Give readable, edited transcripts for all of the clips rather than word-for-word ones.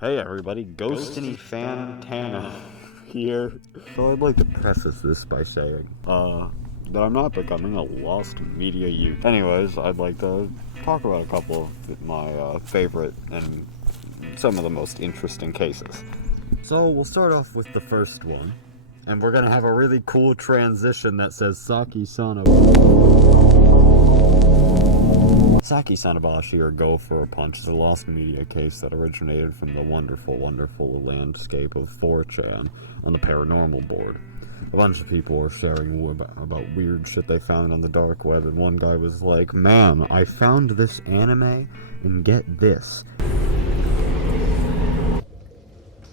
Hey everybody, Ghostiny Fantana here. So I'd like to preface this by saying, that I'm not becoming a lost media youth. Anyways, I'd like to talk about a couple of my favorite and some of the most interesting cases. So we'll start off with the first one, and we're gonna have a really cool transition that says Saki Saki Sonobashi, or Go for a Punch, is a lost media case that originated from the wonderful, wonderful landscape of 4chan on the paranormal board. A bunch of people were sharing about weird shit they found on the dark web, and one guy was like, "Man, I found this anime, and get this."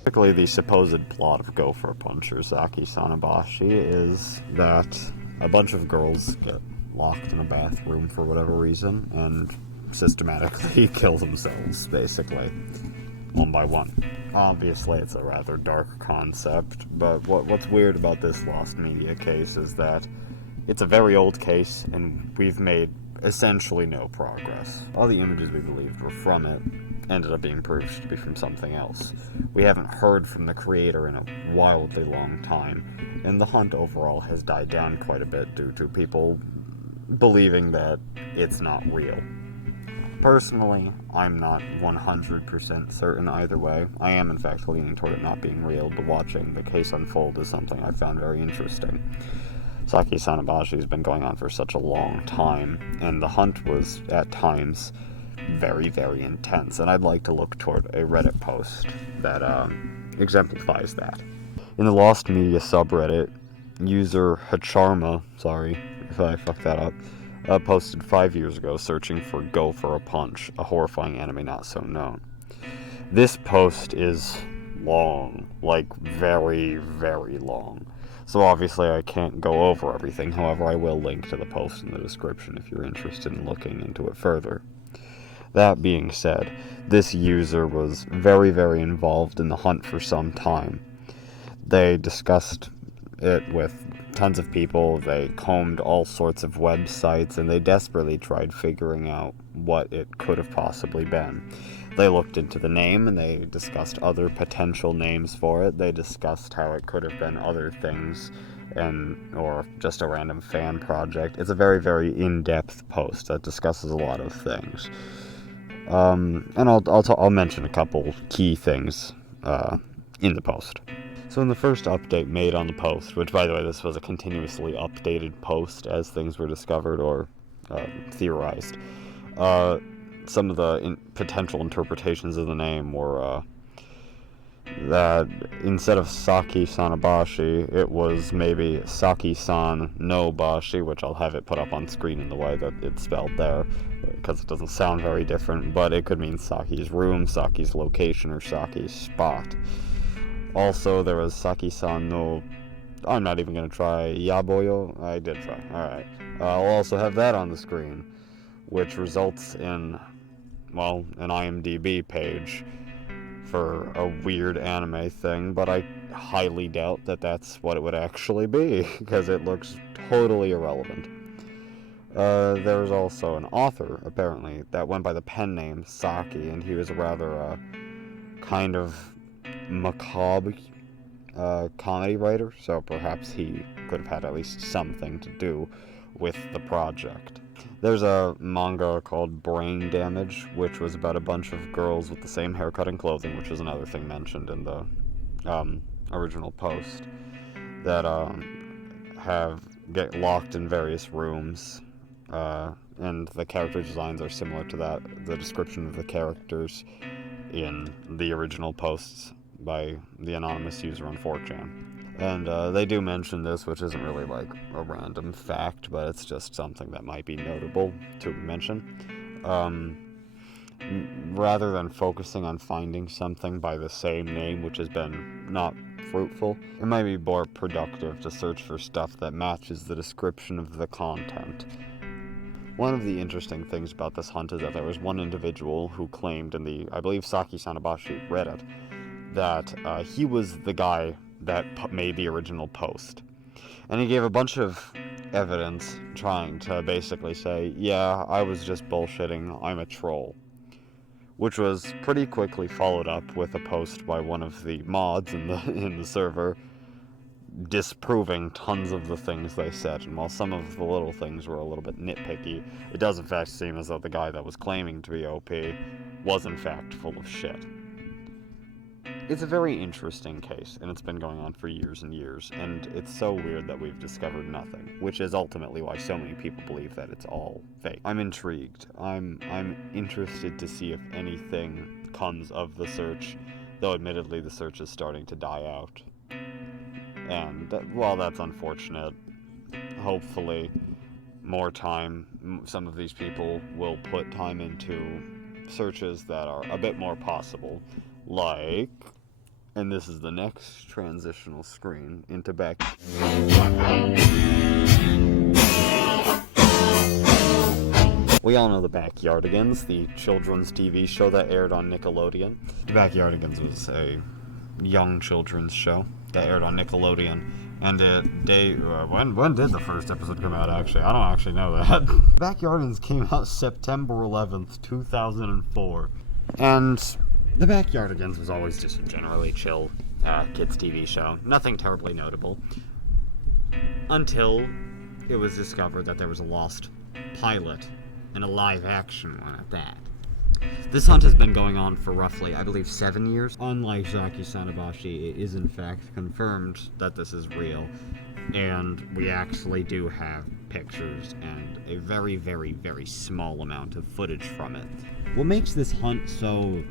Basically, the supposed plot of Go for a Punch or Saki Sonobashi is that a bunch of girls get locked in a bathroom for whatever reason and systematically kill themselves, basically, one by one. Obviously, it's a rather dark concept, but what's weird about this lost media case is that it's a very old case, and we've made essentially no progress. All the images we believed were from it ended up being proved to be from something else. We haven't heard from the creator in a wildly long time, and the hunt overall has died down quite a bit due to people believing that it's not real. Personally, I'm not 100% certain either way. I am in fact leaning toward it not being real, but watching the case unfold is something I found very interesting. Saki Sonobashi has been going on for such a long time, and the hunt was, at times, very, very intense, and I'd like to look toward a Reddit post that exemplifies that. In the Lost Media subreddit, user Hacharma, sorry if I fucked that up, posted 5 years ago searching for Go for a Punch, a horrifying anime not so known. This post is long, like very, very long. So obviously I can't go over everything, however I will link to the post in the description if you're interested in looking into it further. That being said, this user was very, very involved in the hunt for some time. They discussed it with tons of people, they combed all sorts of websites, and they desperately tried figuring out what it could have possibly been. They looked into the name, and they discussed other potential names for it. They discussed how it could have been other things, or just a random fan project. It's a very, very in-depth post that discusses a lot of things. And I'll mention a couple key things in the post. So in the first update made on the post, which by the way this was a continuously updated post as things were discovered or theorized, some of the potential interpretations of the name were that instead of Saki Sonobashi, it was maybe Saki Sonobashi, which I'll have it put up on screen in the way that it's spelled there, because it doesn't sound very different, but it could mean Saki's room, Saki's location, or Saki's spot. Also, there was Saki-san no... I'm not even going to try Yaboyo. I did try. Alright. I'll also have that on the screen, which results in, well, an IMDb page for a weird anime thing, but I highly doubt that that's what it would actually be, because it looks totally irrelevant. There was also an author, apparently, that went by the pen name Saki, and he was a rather, kind of macabre comedy writer, so perhaps he could have had at least something to do with the project. There's a manga called Brain Damage, which was about a bunch of girls with the same haircut and clothing, which was another thing mentioned in the original post, that get locked in various rooms, and the character designs are similar to the description of the characters in the original posts by the anonymous user on 4chan. And they do mention this, which isn't really like a random fact, but it's just something that might be notable to mention. Rather than focusing on finding something by the same name, which has been not fruitful, it might be more productive to search for stuff that matches the description of the content. One of the interesting things about this hunt is that there was one individual who claimed in the, I believe, Saki Sonobashi Reddit, that he was the guy that made the original post. And he gave a bunch of evidence trying to basically say, yeah, I was just bullshitting, I'm a troll. which was pretty quickly followed up with a post by one of the mods in the server disproving tons of the things they said. And while some of the little things were a little bit nitpicky, it does in fact seem as though the guy that was claiming to be OP was in fact full of shit. It's a very interesting case, and it's been going on for years and years, and it's so weird that we've discovered nothing, which is ultimately why so many people believe that it's all fake. I'm intrigued. I'm interested to see if anything comes of the search, though admittedly the search is starting to die out. And while that's unfortunate, hopefully more time, some of these people will put time into searches that are a bit more possible, like, and this is the next transitional screen into back. We all know the Backyardigans, the children's TV show that aired on Nickelodeon. The Backyardigans was a young children's show that aired on Nickelodeon, and when did the first episode come out, actually? I don't actually know that. Backyardigans came out September 11th, 2004, and the Backyardigans was always just a generally chill kids TV show. Nothing terribly notable. Until it was discovered that there was a lost pilot and a live-action one at that. This hunt has been going on for roughly, I believe, 7 years. Unlike Saki Sonobashi, it is in fact confirmed that this is real, and we actually do have pictures and a very, very, very small amount of footage from it. What makes this hunt so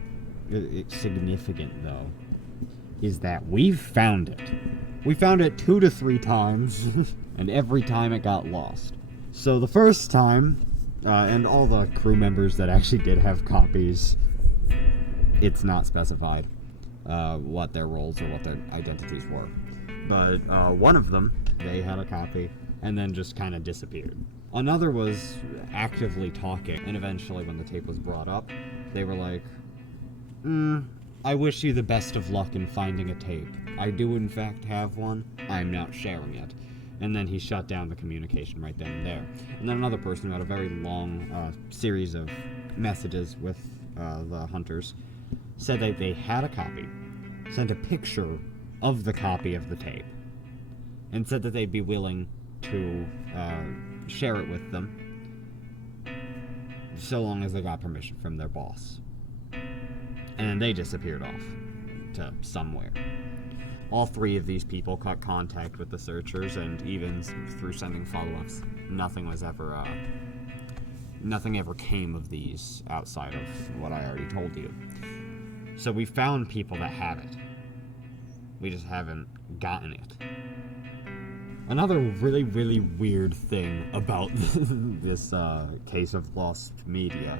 significant, though, is that we've found it. We found it 2 to 3 times, and every time it got lost. So the first time, and all the crew members that actually did have copies, it's not specified what their roles or what their identities were. But one of them, they had a copy, and then just kind of disappeared. Another was actively talking, and eventually when the tape was brought up, they were like, I wish you the best of luck in finding a tape. I do in fact have one, I'm not sharing it. And then he shut down the communication right then and there. And then another person who had a very long series of messages with the hunters said that they had a copy, sent a picture of the copy of the tape, and said that they'd be willing to share it with them so long as they got permission from their boss. And then they disappeared off to somewhere. All 3 of these people cut contact with the searchers, and even through sending follow-ups, nothing ever came of these outside of what I already told you. So we found people that have it. We just haven't gotten it. Another really, really weird thing about this case of lost media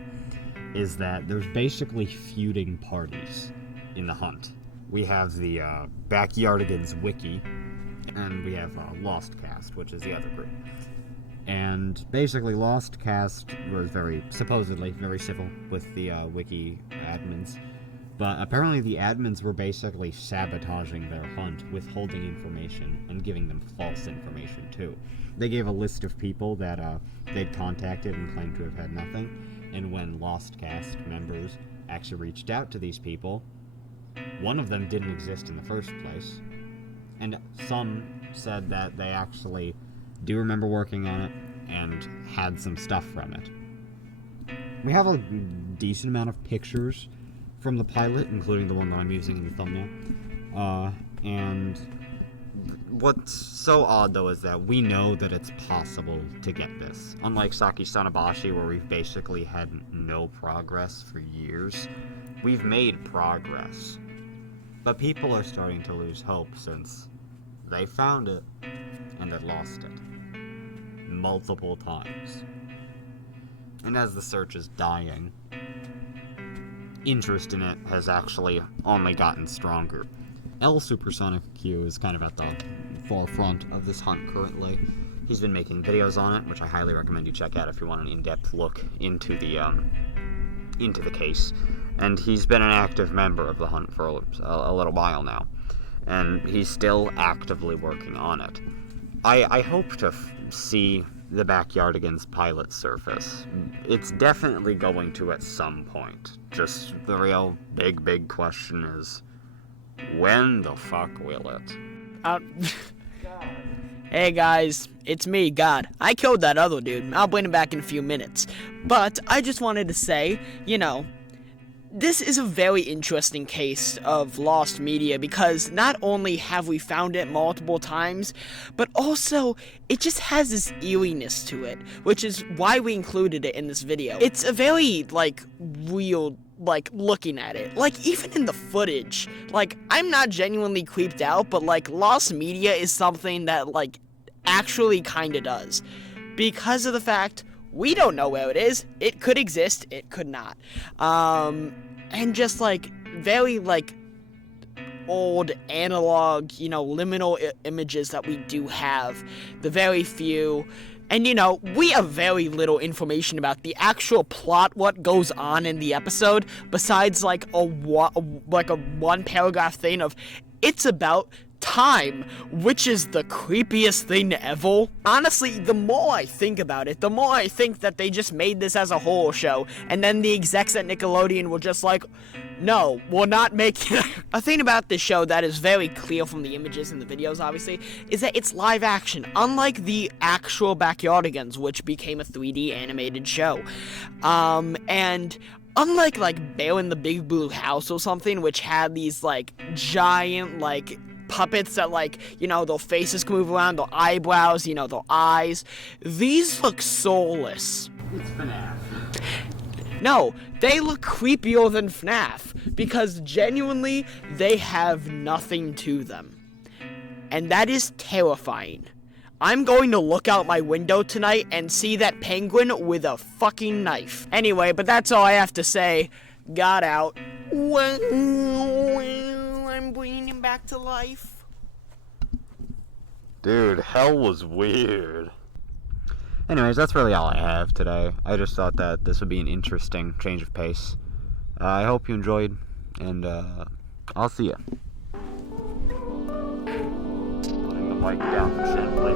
is that there's basically feuding parties in the hunt. We have the Backyardigans wiki, and we have Lostcast, which is the other group. And basically Lostcast was supposedly very civil with the wiki admins, but apparently the admins were basically sabotaging their hunt, withholding information, and giving them false information too. They gave a list of people that they'd contacted and claimed to have had nothing, and when Lostcast members actually reached out to these people, one of them didn't exist in the first place, and some said that they actually do remember working on it and had some stuff from it. We have a decent amount of pictures from the pilot, including the one that I'm using in the thumbnail, and what's so odd, though, is that we know that it's possible to get this. Unlike Saki Sonobashi, where we've basically had no progress for years, we've made progress. But people are starting to lose hope since they found it and had lost it multiple times. And as the search is dying, interest in it has actually only gotten stronger. L Supersonic Q is kind of at the forefront of this hunt currently. He's been making videos on it, which I highly recommend you check out if you want an in-depth look into the case. And he's been an active member of the hunt for a little while now, and he's still actively working on it. I hope to see the Backyardigans pilot surface. It's definitely going to at some point. Just the real big question is, when the fuck will it? Hey guys, it's me, God. I killed that other dude. I'll bring him back in a few minutes. But I just wanted to say, this is a very interesting case of lost media because not only have we found it multiple times, but also it just has this eeriness to it, which is why we included it in this video. It's a very, real, looking at it. Even in the footage, I'm not genuinely creeped out, but, lost media is something that, actually kinda does. Because of the fact we don't know where it is. It could exist, it could not. And just, very, old analog, liminal images that we do have. The very few. And, we have very little information about the actual plot, what goes on in the episode, besides, a one paragraph thing of, it's about time, which is the creepiest thing ever. Honestly, the more I think about it, the more I think that they just made this as a horror show, and then the execs at Nickelodeon were just like, no, we're not making it. A thing about this show that is very clear from the images and the videos, obviously, is that it's live action, unlike the actual Backyardigans, which became a 3D animated show. And unlike Bear in the Big Blue House or something, which had these, giant, puppets that, their faces can move around, their eyebrows, their eyes. These look soulless. It's FNAF. No, they look creepier than FNAF, because genuinely, they have nothing to them. And that is terrifying. I'm going to look out my window tonight and see that penguin with a fucking knife. Anyway, but that's all I have to say. Got out. I'm bringing him back to life. Dude, hell was weird. Anyways, that's really all I have today. I just thought that this would be an interesting change of pace. I hope you enjoyed, and I'll see ya. Putting the mic down gently.